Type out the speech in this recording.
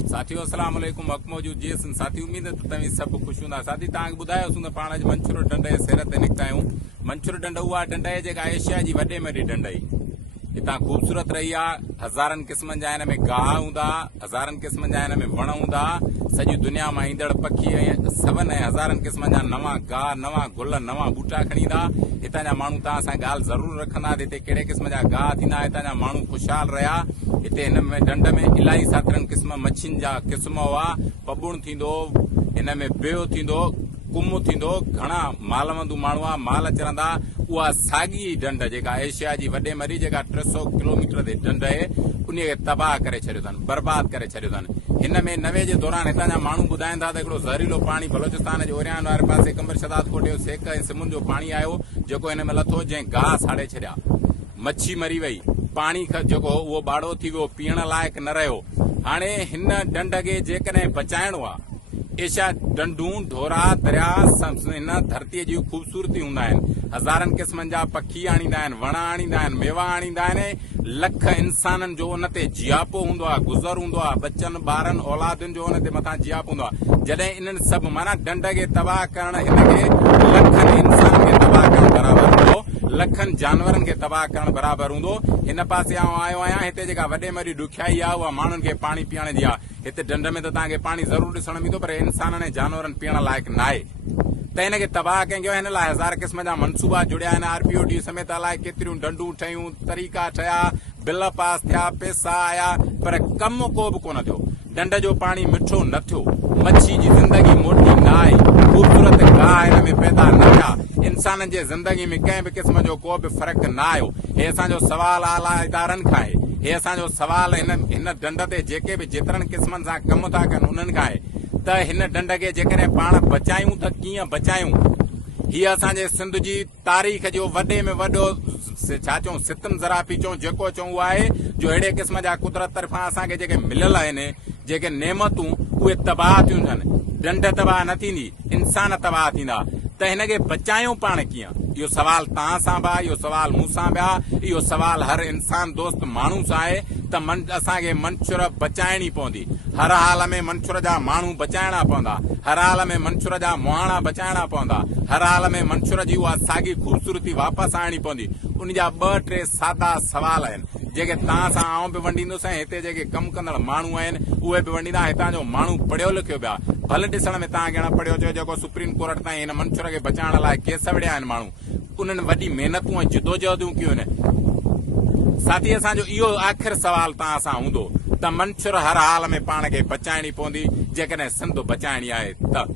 साथियों अस्सलाम वालेकुम हक मौजूद जी साथी उम्मीद है तव्हीं सब खुश हूंदा साथी तव्हांखे ॿुधायोसीं त पाण अॼु मंछूर ढंढ जे सैर ते निकिता आहियूं। मंछूर ढंढ उहा ढंढ आहे जेका एशिया जी वॾे में वॾी ढंढ आहे। हितां ख़ूबसूरत रही आहे। हज़ारनि क़िस्मनि जा हिन में गाह हूंदा, हज़ारनि क़िस्मनि जा हिन में वण हूंदा। सॼी दुनिया मां ईंदड़ पखी ऐं सभनि ऐं हज़ारनि क़िस्मनि जा नवां गाह, नवां गुल, नवां बूटा खणी ईंदा। हितां जा माण्हू तव्हां सां ॻाल्हि ज़रूरु रखंदा त हिते कहिड़े क़िस्म जा गाह थींदा। हितां जा माण्हू ख़ुशहाल रहिया। हिते हिन में ढंढ में इलाही सातरनि क़िस्म मच्छियुनि जा क़िस्म हुआ। पबुण थींदो, हिन में बियो थींदो, कुम थींदो। घणा मालवंदू माण्हू आहे, माल चरंदा। उहा साॻी ढंढ जेका एशिया जी वॾे में वॾी जेका 300 किलोमीटर ते ढंढ आहे, उन खे तबाह करे छॾियो अथनि, बर्बाद करे छॾियो अथनि। हिन में 90 जे दौरान हितां जा माण्हू ॿुधाइनि था त हिकिड़ो ज़हरीलो पाणी बलोचिस्तान जे ओरियान वारे पासे कंबर शदाद कोटे जो सेक ऐं सिमुन जो पाणी आयो, जेको हिन में लथो, जंहिं गाह साड़े छॾिया। मच्छी मरी वई, पाणी जेको उहो ॿाड़ो थी वियो, पीअण लाइक़ु न रहियो। हाणे हिन ढंढ खे जेकॾहिं बचाइणो आहे, एशिया ढंढूं, ढोरा, दरिया हिन धरतीअ जी ख़ूबसूरती हूंदा आहिनि। हज़ारनि क़िस्मनि जा पखी आणींदा आहिनि, वण आणींदा आहिनि, मेवा आणींदा आहिनि। लख इंसाननि जो उन ते जियापो हूंदो आहे, गुज़र हूंदो आहे। बचनि, ॿारनि, औलादुनि जो उन ते मथां जियापो हूंदो आहे। जॾहिं इन्हनि सभु माना ढंढ खे तबाह करणु, हिनखे लखनि इंसाननि खे तबाह करणु बराबरि हूंदो, लखनि जानवरनि खे तबाह करणु बराबरि हूंदो। हिन पासे आयो आहियां। हिते जेका वॾे में वॾी ॾुखियाई आहे, उहा माण्हुनि खे पाणी पीअण जी आहे। हिते ढंढ में त तव्हांखे पाणी ज़रूरु ॾिसणु ईंदो, पर इंसाननि ऐं जानवरनि पीअण लाइक़ु न आहे। त हिन खे तबाह कंहिं कयो। हिन लाइ हज़ार क़िस्म जा मनसूबा जुड़िया आहिनि। RPOD समेत अलाए केतिरियूं ढंढूं ठहियूं, तरीक़ा ठहिया, बिल पास थिया, पैसा आया, पर कमु को बि कोन थियो। ढंढ जो पाणी मिठो न थियो, मच्छी जी ज़िंदगी मोटी न आई, ख़ूबसूरत गाह हिन में पैदा न थिया, इंसाननि जे ज़िंदगी में कंहिं बि क़िस्म जो को बि फ़र्क़ु न आयो। हे असांजो सवाल आला इदारनि खां आहे। हे असांजो सवाल हिन ढंढ ते जेके बि जेतिरनि क़िस्मनि सां कमु था कनि उन्हनि खां आहे त हिन ढंढ खे जेकॾहिं पाण बचायूं त कीअं बचायूं। हीअ असांजे सिंध जी तारीख़ जो वॾे में वॾो छा चऊं, सितम ज़राफ़ी चऊं, जेको चऊं उहा आहे जो अहिड़े क़िस्म जा कुदरत तरफ़ां असांखे जेके मिलियल आहिनि, जेके नेमतूं, उहे तबाह थियूं थियनि। ढंढ तबाह न थींदी, इंसान तबाह थींदा। त हिन खे बचायूं पाण कीअं? इहो सवाल तव्हां सां बि आहे, इहो सवाल मूं सां बि आहे, इहो सवाल हर इंसान दोस्त माण्हू सां आहे त असांखे मंछूर बचाइणी पवंदी। हर हाल में मंछूर जा माण्हू बचाइणा पवंदा, हर हाल में मंछूर जा मुहाणा बचाइणा पवंदा, हर हाल में मंछूर जी उहा साॻी ख़ूबसूरती वापसि आणणी पवंदी। उन जा 2-3 सादा सवाल आहिनि जेके तव्हां सां आउं बि वंडींदुसि ऐं हिते जेके कमु कंदड़ माण्हू आहिनि उहे बि वंडींदा। हितां जो माण्हू पढ़ियो लिखियो बि आहे, भले ॾिसण में तव्हांखे न पढ़ियो चयो, जेको सुप्रीम कोर्ट ताईं हिन मंछूर खे बचाइण लाइ केस विड़िया आहिनि माण्हू, उन्हनि वॾी महिनतूं ऐं जिदोजहदूं कयूं आहिनि। साथी, असांजो इहो आख़िर सवाल तव्हां सां हूंदो त मंछूर हर हाल में पाण खे बचाइणी पवंदी जेकॾहिं सिंध बचाइणी आहे त।